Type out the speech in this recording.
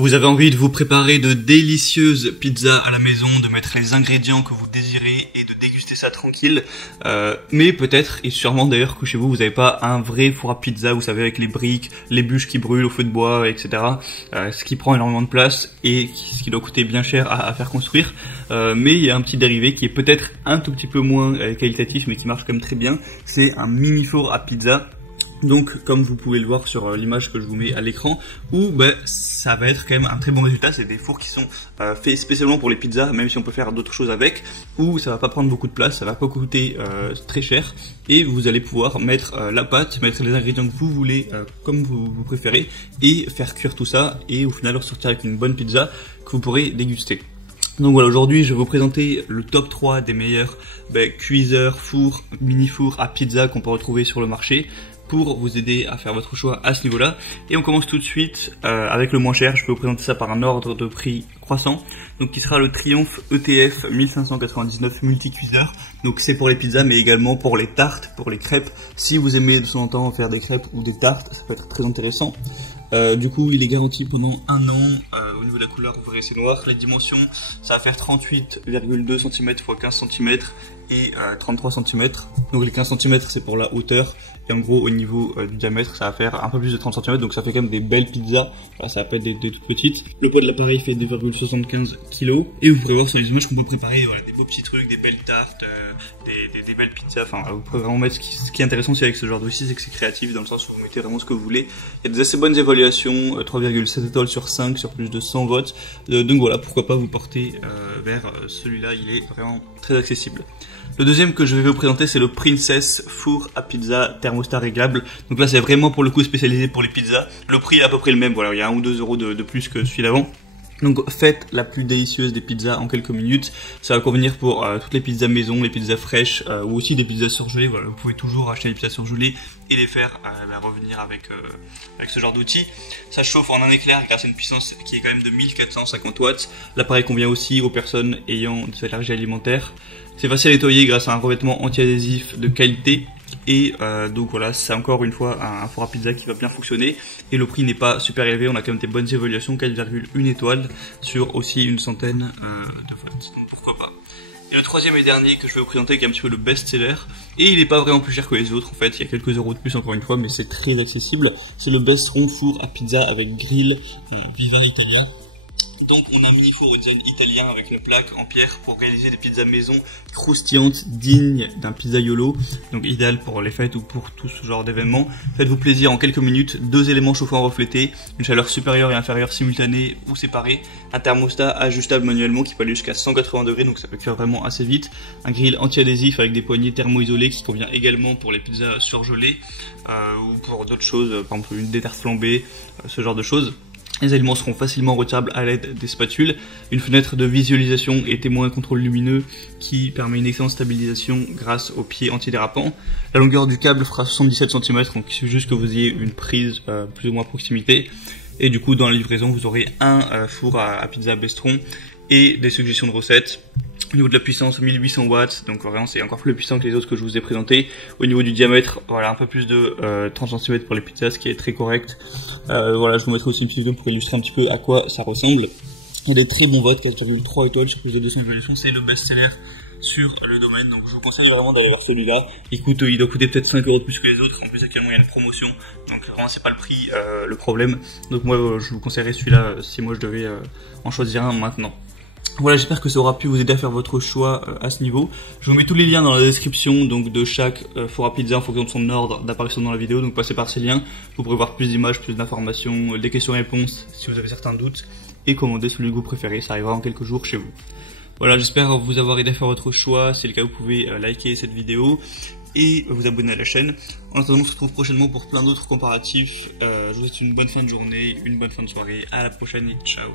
Vous avez envie de vous préparer de délicieuses pizzas à la maison, de mettre les ingrédients que vous désirez et de déguster ça tranquille. Mais peut-être, et sûrement d'ailleurs que chez vous, vous n'avez pas un vrai four à pizza, vous savez, avec les briques, les bûches qui brûlent au feu de bois, etc. Ce qui prend énormément de place et ce qui doit coûter bien cher à faire construire. Mais il y a un petit dérivé qui est peut-être un tout petit peu moins qualitatif, mais qui marche quand même très bien. C'est un mini four à pizza. Donc, comme vous pouvez le voir sur l'image que je vous mets à l'écran, où ça va être quand même un très bon résultat. C'est des fours qui sont faits spécialement pour les pizzas, même si on peut faire d'autres choses avec, où ça va pas prendre beaucoup de place, ça va pas coûter très cher, et vous allez pouvoir mettre la pâte, mettre les ingrédients que vous voulez, comme vous préférez, et faire cuire tout ça, et au final ressortir avec une bonne pizza que vous pourrez déguster. Donc voilà, aujourd'hui je vais vous présenter le top 3 des meilleurs cuiseurs, fours, mini fours à pizza qu'on peut retrouver sur le marché, pour vous aider à faire votre choix à ce niveau-là. Et on commence tout de suite avec le moins cher. Je peux vous présenter ça par un ordre de prix croissant, donc qui sera le Triumph ETF 1599 multi-cuiseur. Donc c'est pour les pizzas, mais également pour les tartes, pour les crêpes. Si vous aimez de temps en temps faire des crêpes ou des tartes, ça peut être très intéressant. Du coup, il est garanti pendant 1 an. Au niveau de la couleur, vous verrez, c'est noir. La dimension, ça va faire 38,2 cm x 15 cm et 33 cm. Donc les 15 cm, c'est pour la hauteur. Et en gros, au niveau du diamètre, ça va faire un peu plus de 30 cm. Donc ça fait quand même des belles pizzas. Voilà, ça va pas être des toutes petites. Le poids de l'appareil fait 2,75 kg. Et vous pourrez voir sur les images qu'on peut préparer des beaux petits trucs, des belles tartes, des belles pizzas. Enfin, vous pouvez vraiment mettre ce qui est intéressant aussi avec ce genre d'outil, c'est que c'est créatif dans le sens où vous mettez vraiment ce que vous voulez. Il y a des assez bonnes évaluations. 3,7 étoiles sur 5 sur plus de 100 votes. Donc voilà, pourquoi pas vous porter vers celui-là, il est vraiment très accessible. Le deuxième que je vais vous présenter, c'est le Princess four à pizza thermostat réglable. Donc là, c'est vraiment pour le coup spécialisé pour les pizzas. Le prix est à peu près le même, voilà, il y a 1 ou 2 euros de plus que celui d'avant. Donc faites la plus délicieuse des pizzas en quelques minutes. Ça va convenir pour toutes les pizzas maison, les pizzas fraîches ou aussi des pizzas surgelées. Voilà, vous pouvez toujours acheter des pizzas surgelées et les faire revenir avec ce genre d'outil. Ça chauffe en un éclair grâce à une puissance qui est quand même de 1450 watts. L'appareil convient aussi aux personnes ayant des allergies alimentaires. C'est facile à nettoyer grâce à un revêtement anti-adhésif de qualité. Et donc voilà, c'est encore une fois un four à pizza qui va bien fonctionner. Et le prix n'est pas super élevé, on a quand même des bonnes évaluations, 4,1 étoiles sur aussi une centaine de votes. Donc pourquoi pas. Et le troisième et dernier que je vais vous présenter, qui est un petit peu le best-seller, et il n'est pas vraiment plus cher que les autres en fait, il y a quelques euros de plus encore une fois, mais c'est très accessible. C'est le Bestron four à pizza avec grill Viva Italia. Donc on a un mini four au design italien avec la plaque en pierre pour réaliser des pizzas maison croustillantes, dignes d'un pizzaiolo. Donc idéal pour les fêtes ou pour tout ce genre d'événements. Faites-vous plaisir en quelques minutes, 2 éléments chauffants reflétés, une chaleur supérieure et inférieure simultanée ou séparée, un thermostat ajustable manuellement qui peut aller jusqu'à 180 degrés, donc ça peut cuire vraiment assez vite, un grill anti-adhésif avec des poignées thermo-isolées qui convient également pour les pizzas surgelées ou pour d'autres choses, par exemple des tartes flambées, ce genre de choses. Les aliments seront facilement retirables à l'aide des spatules. Une fenêtre de visualisation et témoin contrôle lumineux qui permet une excellente stabilisation grâce aux pieds antidérapants. La longueur du câble fera 77 cm, donc il suffit juste que vous ayez une prise plus ou moins à proximité. Et du coup, dans la livraison, vous aurez un four à pizza Bestron et des suggestions de recettes. Au niveau de la puissance, 1800 watts, donc vraiment c'est encore plus puissant que les autres que je vous ai présentés. Au niveau du diamètre, voilà, un peu plus de 30 cm pour les pizzas, ce qui est très correct. Voilà, je vous mettrai aussi une petite vidéo pour illustrer un petit peu à quoi ça ressemble. Il y a des très bons votes, 4,3 étoiles sur plus de 200 évaluations, c'est le best-seller sur le domaine, donc je vous conseille vraiment d'aller vers celui-là. Il doit coûter peut-être 5 euros de plus que les autres, en plus actuellement il y a une promotion, donc vraiment c'est pas le prix le problème. Donc moi je vous conseillerais celui-là si moi je devais en choisir un maintenant. Voilà, j'espère que ça aura pu vous aider à faire votre choix à ce niveau. Je vous mets tous les liens dans la description donc de chaque four à pizza en fonction de son ordre d'apparition dans la vidéo. Donc passez par ces liens, vous pourrez voir plus d'images, plus d'informations, des questions-réponses si vous avez certains doutes et commander celui que vous préférez. Ça arrivera en quelques jours chez vous. Voilà, j'espère vous avoir aidé à faire votre choix. Si c'est le cas, vous pouvez liker cette vidéo et vous abonner à la chaîne. En attendant, on se retrouve prochainement pour plein d'autres comparatifs. Je vous souhaite une bonne fin de journée, une bonne fin de soirée. À la prochaine et ciao.